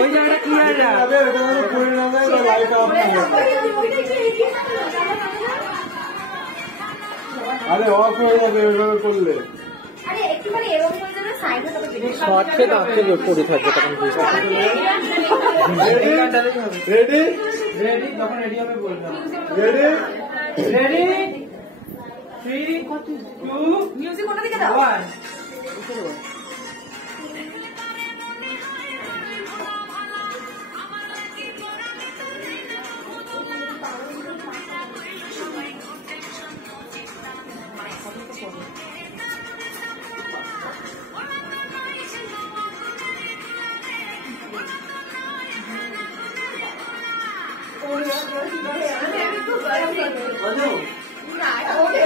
ওই জায়গাটা ক্লিয়ার না আরে এটা মানে পুরো না না লাইট অফ আরে অফ হয়ে যাবে এভাবে করলে আরে একটুখানি এরকম করে দেবে সাইডে তবে শর্টে দাঁতে পড়ে থাকবে তখন বুঝতে পারবে রেডি রেডি যখন রেডি হবে বললাম রেডি রেডি 3 2 মিউজিক কোথা থেকে দাও 1 না ওকে